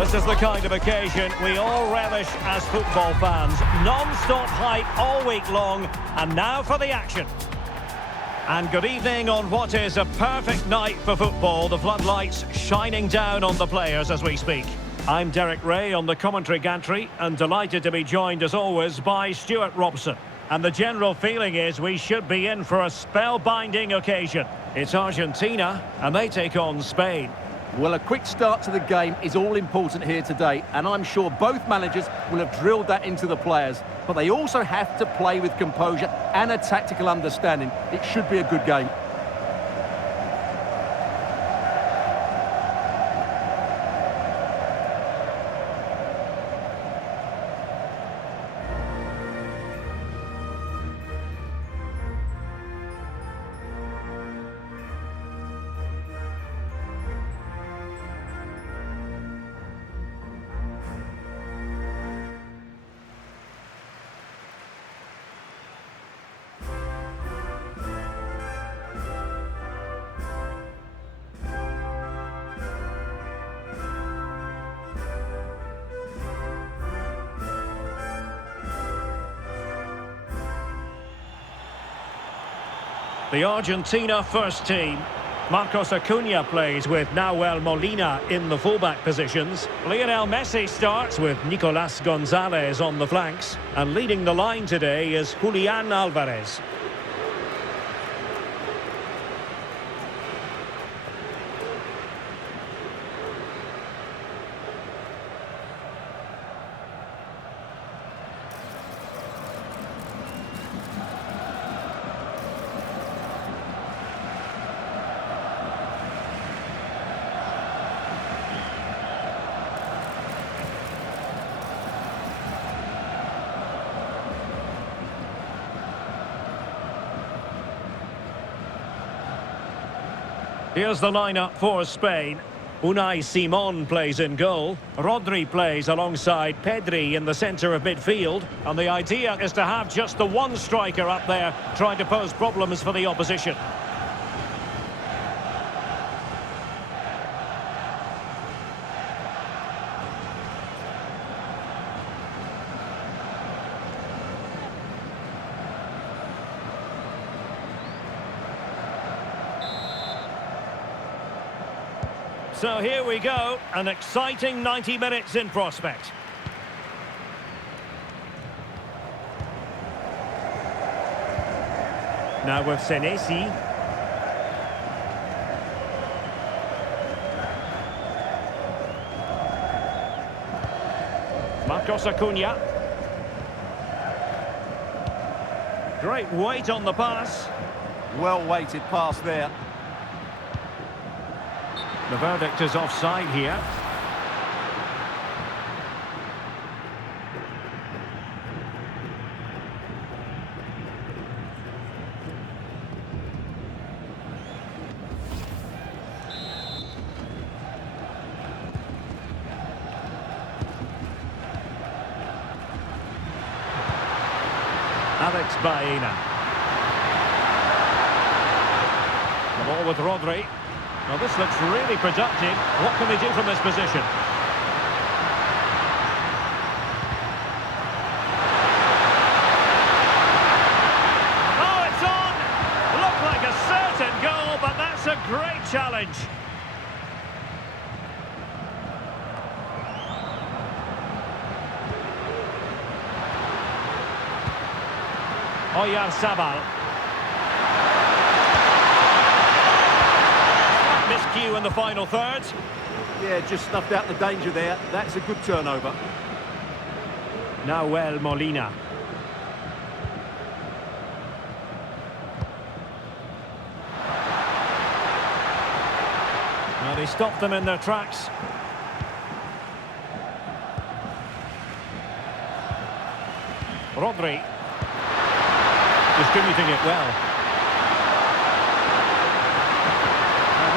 This is the kind of occasion we all relish as football fans. Non-stop hype all week long, and now for the action. And good evening on what is a perfect night for football. The floodlights shining down on the players as we speak. I'm Derek Ray on the commentary gantry, and delighted to be joined as always by Stuart Robson. And the general feeling is we should be in for a spellbinding occasion. It's Argentina, and they take on Spain. Well, a quick start to the game is all important here today, and I'm sure both managers will have drilled that into the players. But they also have to play with composure and a tactical understanding. It should be a good game. The Argentina first team. Marcos Acuna plays with Nahuel Molina in the fullback positions. Lionel Messi starts with Nicolás González on the flanks. And leading the line today is Julián Álvarez. Here's the lineup for Spain. Unai Simon plays in goal. Rodri plays alongside Pedri in the centre of midfield. And the idea is to have just the one striker up there trying to pose problems for the opposition. So here we go, an exciting 90 minutes in prospect. Now with Senesi. Marcos Acuna. Great weight on the pass. Well-weighted pass there. The verdict is offside here. Alex Baena. The ball with Rodri. Well, this looks really productive. What can they do from this position? Oh, it's on! Looked like a certain goal, but that's a great challenge. Oyarzabal. Miscue in the final third. Yeah, just snuffed out the danger there. That's a good turnover. Nahuel Molina. Well, he stopped them in their tracks. Rodri. Distributing it well.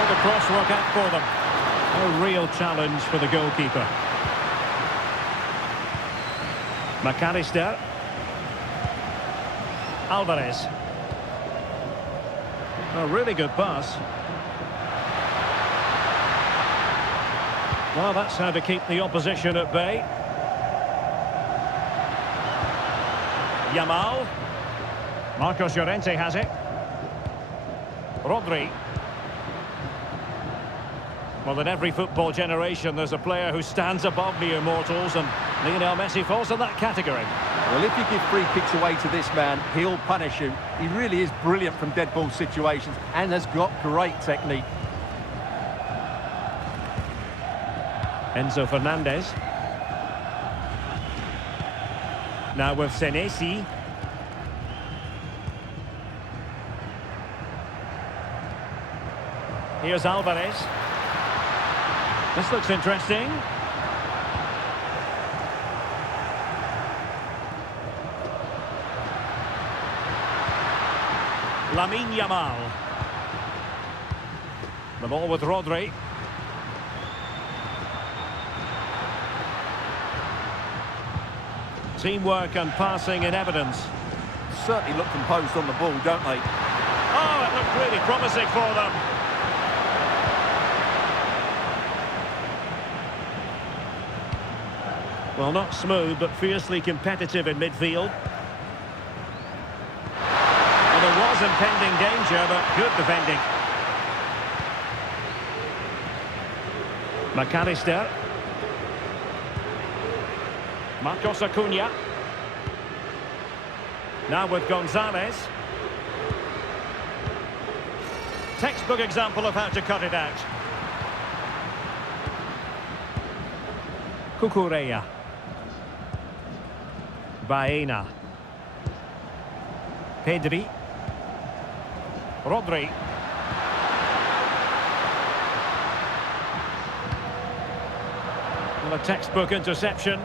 The cross work out for them. A real challenge for the goalkeeper. McAllister. Álvarez. A really good pass. Well, that's how to keep the opposition at bay. Yamal. Marcos Llorente has it. Rodri. Well, in every football generation, there's a player who stands above the immortals, and Lionel Messi falls in that category. Well, if you give free kicks away to this man, he'll punish you. He really is brilliant from dead ball situations and has got great technique. Enzo Fernandez. Now with Senesi. Here's Álvarez. This looks interesting. Lamine Yamal. The ball with Rodri. Teamwork and passing in evidence. Certainly look composed on the ball, don't they? Oh, it looked really promising for them. Well, not smooth, but fiercely competitive in midfield. Well, there was impending danger, but good defending. McAllister. Marcos Acuna. Now with Gonzalez. Textbook example of how to cut it out. Cucurella. Baena. Pedri. Rodri. Well, a textbook interception.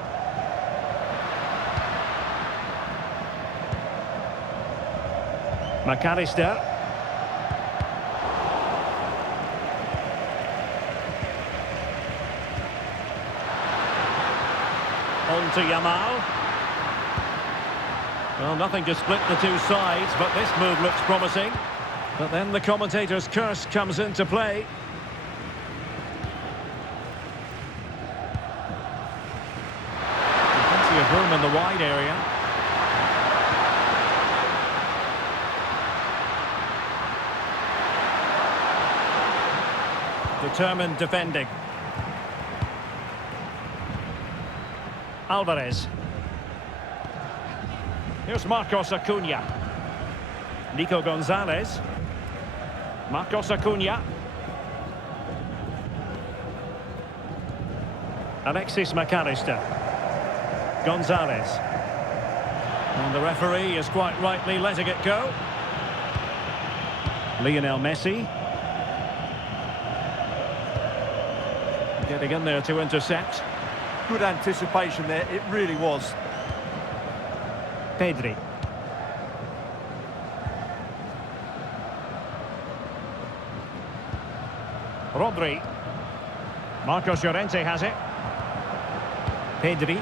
McAllister. On to Yamal. Well, nothing to split the two sides, but this move looks promising. But then the commentator's curse comes into play. Plenty of room in the wide area. Determined defending. Álvarez. Here's Marcos Acuna. Nico Gonzalez. Marcos Acuna. Alexis McAllister. Gonzalez. And the referee is quite rightly letting it go. Lionel Messi. Getting in there to intercept. Good anticipation there, it really was. Pedri. Rodri. Marcos Llorente has it. Pedri.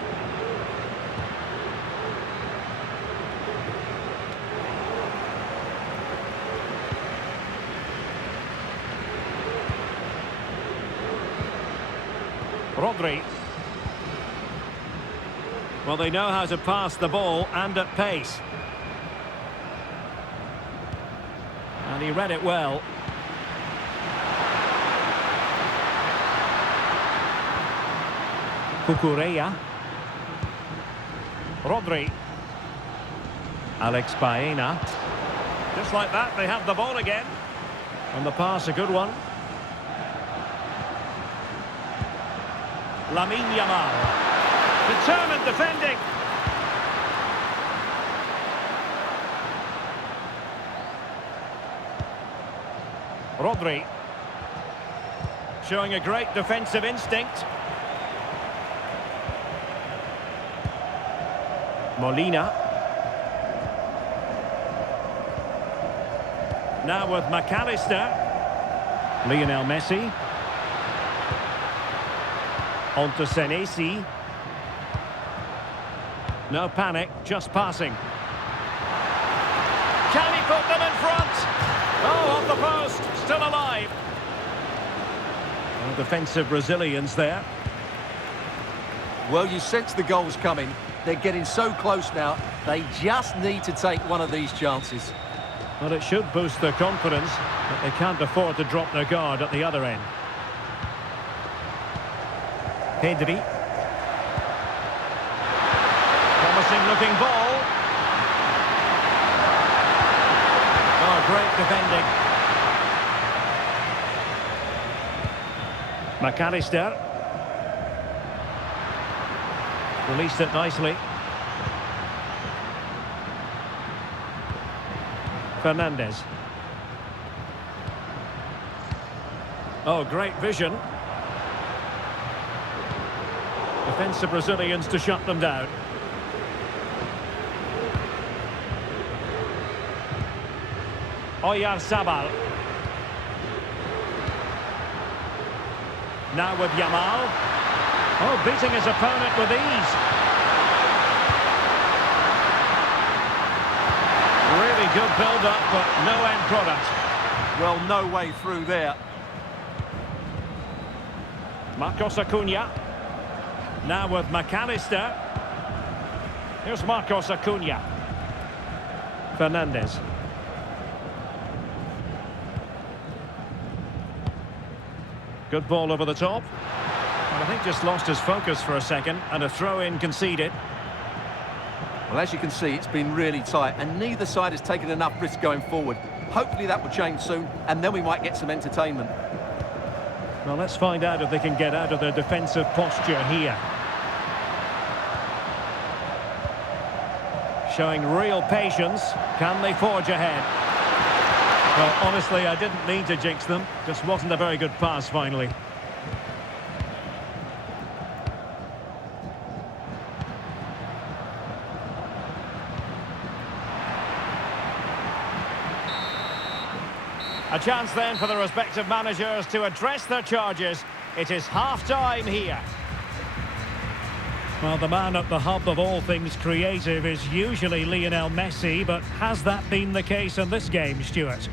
Rodri. Well, they know how to pass the ball and at pace. And he read it well. Cucurella. Rodri. Alex Baena. Just like that, they have the ball again. And the pass, a good one. Lamine Yamal. Determined defending. Rodri. Showing a great defensive instinct. Molina. Now with McAllister. Lionel Messi. On to Senesi. No panic, just passing. Can he put them in front? Oh, off the post, still alive. Well, defensive resilience there. Well, you sense the goals coming. They're getting so close now. They just need to take one of these chances. Well, it should boost their confidence, but they can't afford to drop their guard at the other end. Pedri. Promising looking ball. Oh, great defending. McAllister. Released it nicely. Fernandez. Oh, great vision. Defensive Brazilians to shut them down. Oyarzabal. Now with Yamal. Oh, beating his opponent with ease. Really good build-up, but no end product. Well, no way through there. Marcos Acuna. Now with McAllister. Here's Marcos Acuna. Fernandez. Good ball over the top. Well, I think just lost his focus for a second, and a throw-in conceded. Well, as you can see, it's been really tight, and neither side has taken enough risk going forward. Hopefully that will change soon, and then we might get some entertainment. Well, let's find out if they can get out of their defensive posture here. Showing real patience. Can they forge ahead? Well, honestly, I didn't mean to jinx them. Just wasn't a very good pass, finally. A chance then for the respective managers to address their charges. It is half-time here. Well, the man at the hub of all things creative is usually Lionel Messi, but has that been the case in this game, Stuart?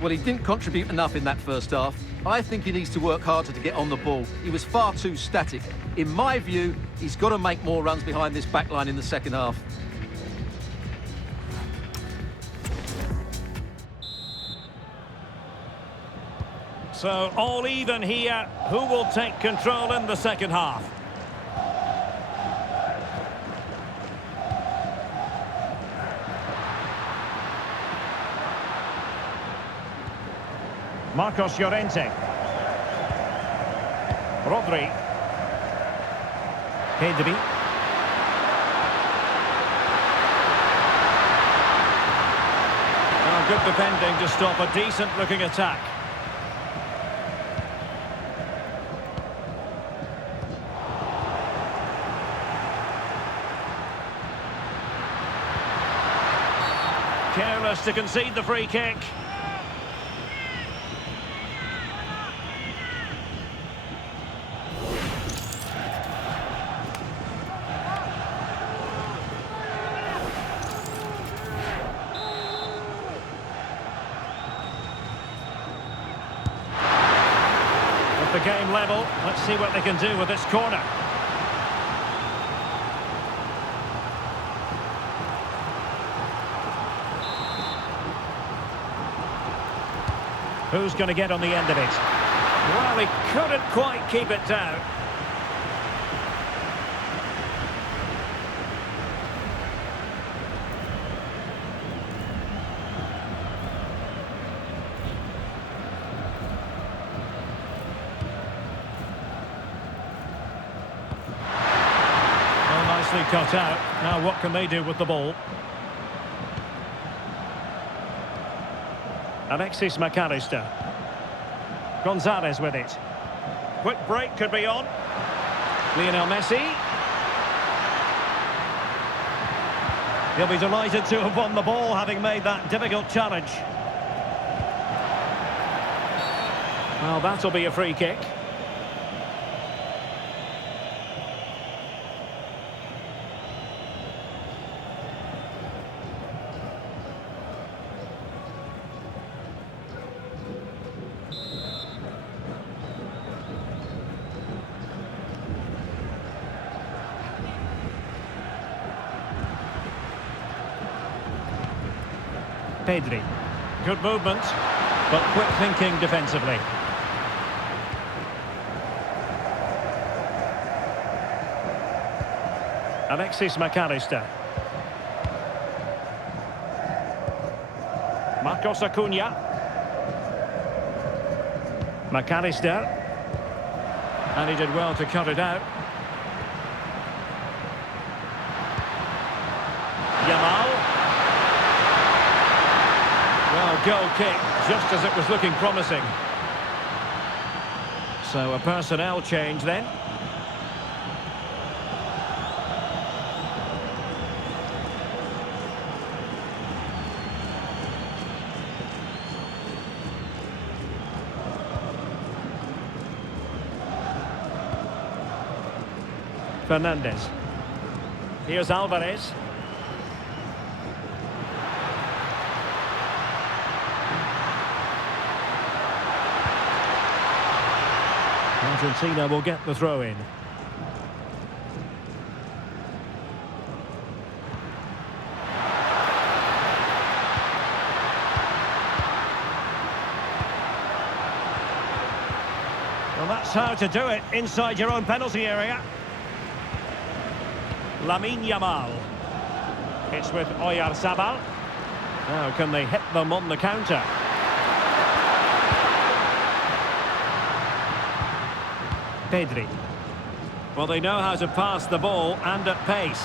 Well, he didn't contribute enough in that first half. I think he needs to work harder to get on the ball. He was far too static. In my view, he's got to make more runs behind this backline in the second half. So, all even here. Who will take control in the second half? Marcos Llorente. Rodri. Pedri. Oh, good defending to stop a decent-looking attack. Careless to concede the free kick. With the game level, let's see what they can do with this corner. Who's going to get on the end of it? Well, he couldn't quite keep it down. Well, nicely cut out. Now what can they do with the ball? Alexis McAllister. Gonzalez with it. Quick break could be on. Lionel Messi. He'll be delighted to have won the ball, having made that difficult challenge. Well, that'll be a free kick. Pedri. Good movement, but quick thinking defensively. Alexis McAllister. Marcos Acuna. McAllister. And he did well to cut it out. Yamal. Well, goal kick, just as it was looking promising. So a personnel change then. Fernandez. Here's Álvarez. Argentina will get the throw in. Well, that's how to do it inside your own penalty area. Lamine Yamal. It's with Oyarzabal. Now can they hit them on the counter? Pedri. Well, they know how to pass the ball and at pace.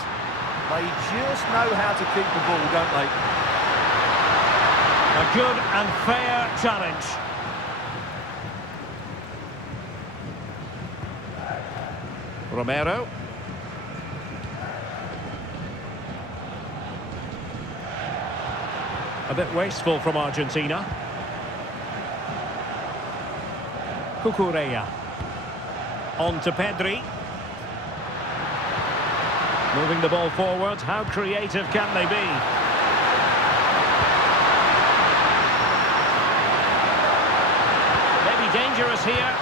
They just know how to keep the ball, don't they? A good and fair challenge. Romero. A bit wasteful from Argentina. Cucurella. On to Pedri. Moving the ball forward. How creative can they be? Maybe dangerous here.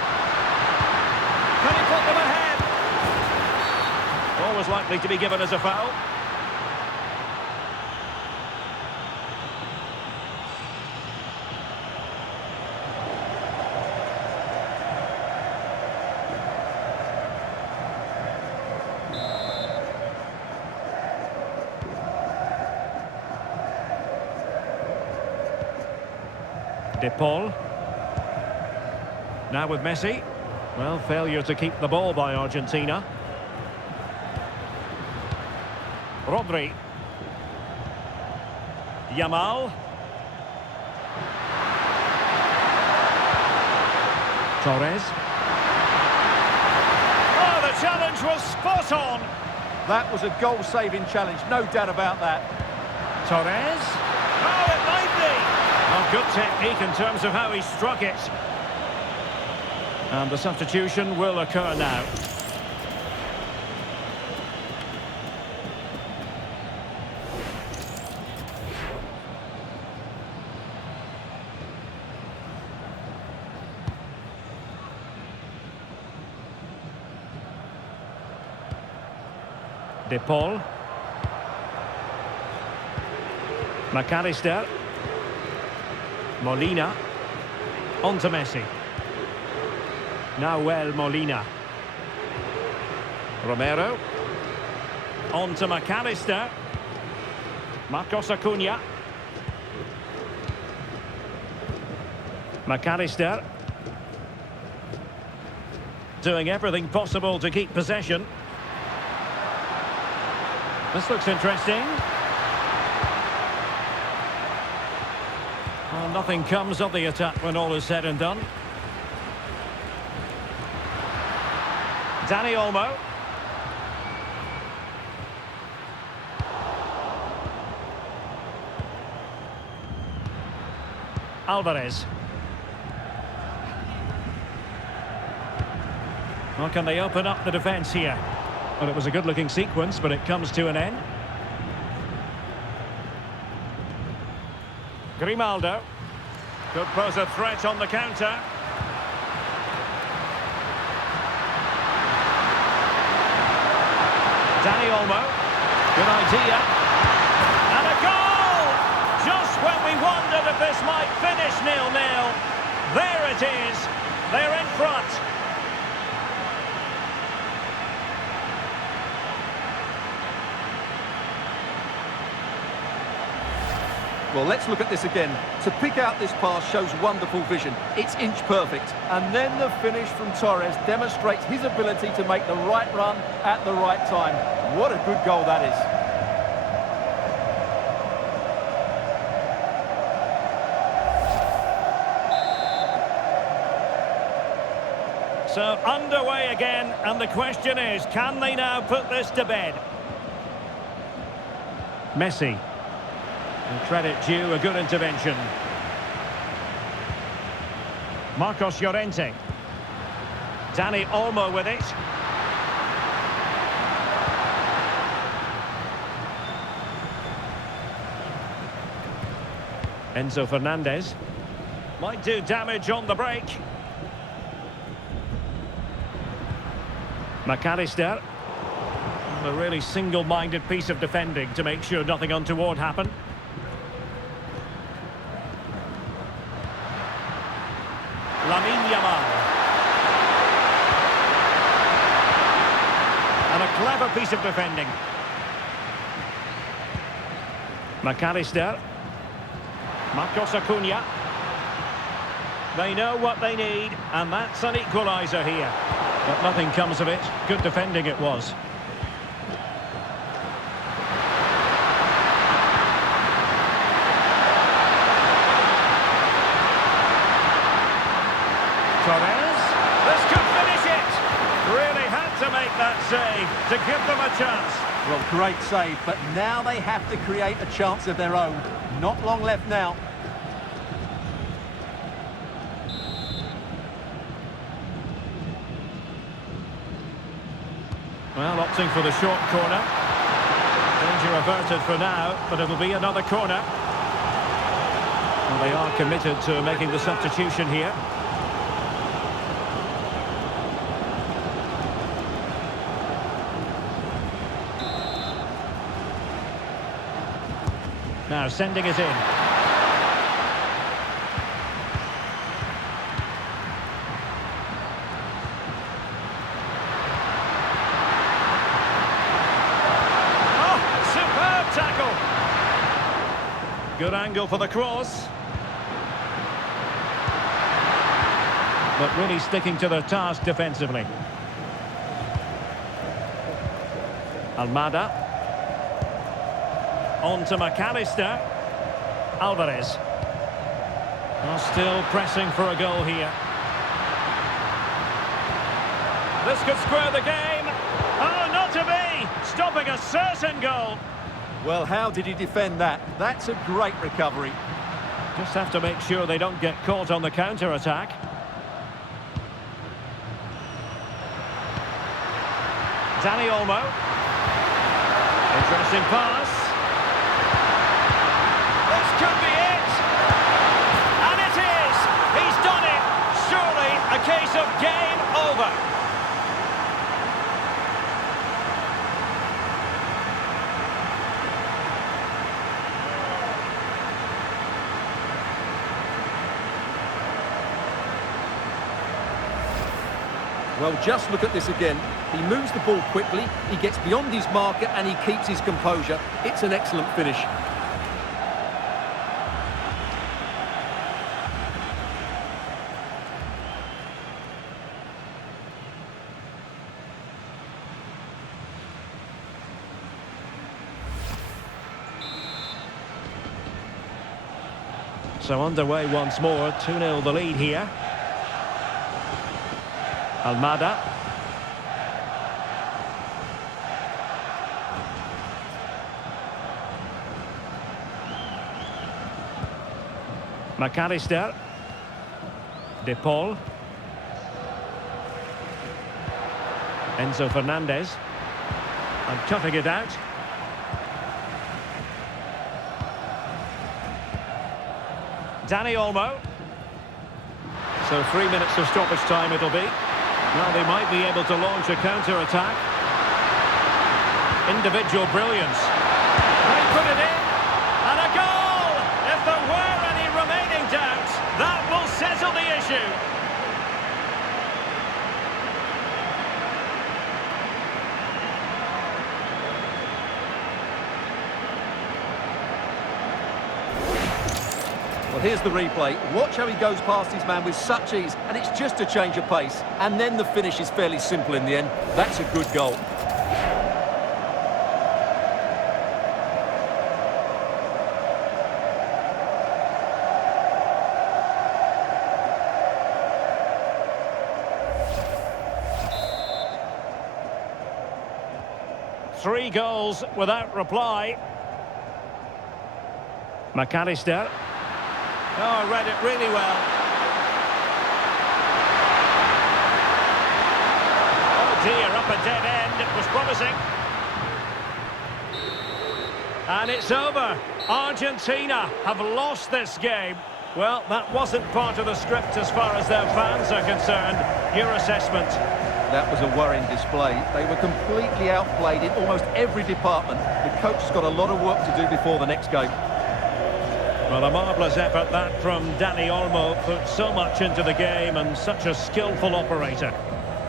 Can he put them ahead? Always likely to be given as a foul. De Paul. Now with Messi. Well, failure to keep the ball by Argentina. Rodri. Yamal. Torres. Oh, the challenge was spot on. That was a goal-saving challenge, no doubt about that. Torres. Oh, it might be. Well, good technique in terms of how he struck it. And the substitution will occur now. De Paul. McAllister. Molina. On to Messi. Nahuel Molina. Romero. On to McAllister. Marcos Acuna. McAllister. Doing everything possible to keep possession. This looks interesting. Well, nothing comes of the attack when all is said and done. Dani Olmo. Álvarez. Well, can they open up the defence here? Well, it was a good-looking sequence, but it comes to an end. Grimaldo. Could pose a threat on the counter. Dani Olmo. Good idea. And a goal! Just when we want wondered if this might finish 0-0. There it is. They're in front. Well, let's look at this again. To pick out this pass shows wonderful vision. It's inch perfect. And then the finish from Torres demonstrates his ability to make the right run at the right time. What a good goal that is. So underway again, and the question is, can they now put this to bed? Messi. And credit due, a good intervention. Marcos Llorente. Dani Olmo with it. Enzo Fernandez. Might do damage on the break. McAllister. A really single-minded piece of defending to make sure nothing untoward happened. Lamine Yamal. And a clever piece of defending. McAllister. Marcos Acuna. They know what they need, and that's an equaliser here. But nothing comes of it. Good defending it was. Torres. This could finish it. Really had to make that save to give them a chance. Well, great save, but now they have to create a chance of their own. Not long left now. Well, opting for the short corner. Danger averted for now, but it'll be another corner. Well, they are committed to making the substitution here. Now sending it in. Tackle. Good angle for the cross. But really sticking to their task defensively. Almada. On to McAllister. Álvarez. Well, still pressing for a goal here. This could square the game. Oh, not to be. Stopping a certain goal. Well, how did he defend that? That's a great recovery. Just have to make sure they don't get caught on the counter-attack. Dani Olmo. Interesting pass. This could be it. And it is. He's done it. Surely a case of game over. Well, just look at this again. He moves the ball quickly, he gets beyond his marker and he keeps his composure. It's an excellent finish. So underway once more, 2-0 the lead here. Almada. McAllister. De Paul. Enzo Fernandez. And cutting it out. Dani Olmo. So 3 minutes of stoppage time it'll be. Well, they might be able to launch a counter-attack. Individual brilliance. They put it in. And a goal! If there were any Well, here's the replay. Watch how he goes past his man with such ease, and it's just a change of pace. And then the finish is fairly simple in the end. That's a good goal. Three goals without reply. McAllister. Oh, read it really well. Oh dear, up a dead end. It was promising. And it's over. Argentina have lost this game. Well, that wasn't part of the script as far as their fans are concerned. Your assessment? That was a worrying display. They were completely outplayed in almost every department. The coach has got a lot of work to do before the next game. Well, a marvellous effort that from Dani Olmo. Put so much into the game and such a skillful operator.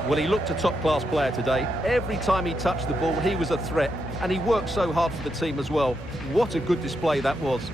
Well, he looked a top-class player today. Every time he touched the ball, he was a threat. And he worked so hard for the team as well. What a good display that was.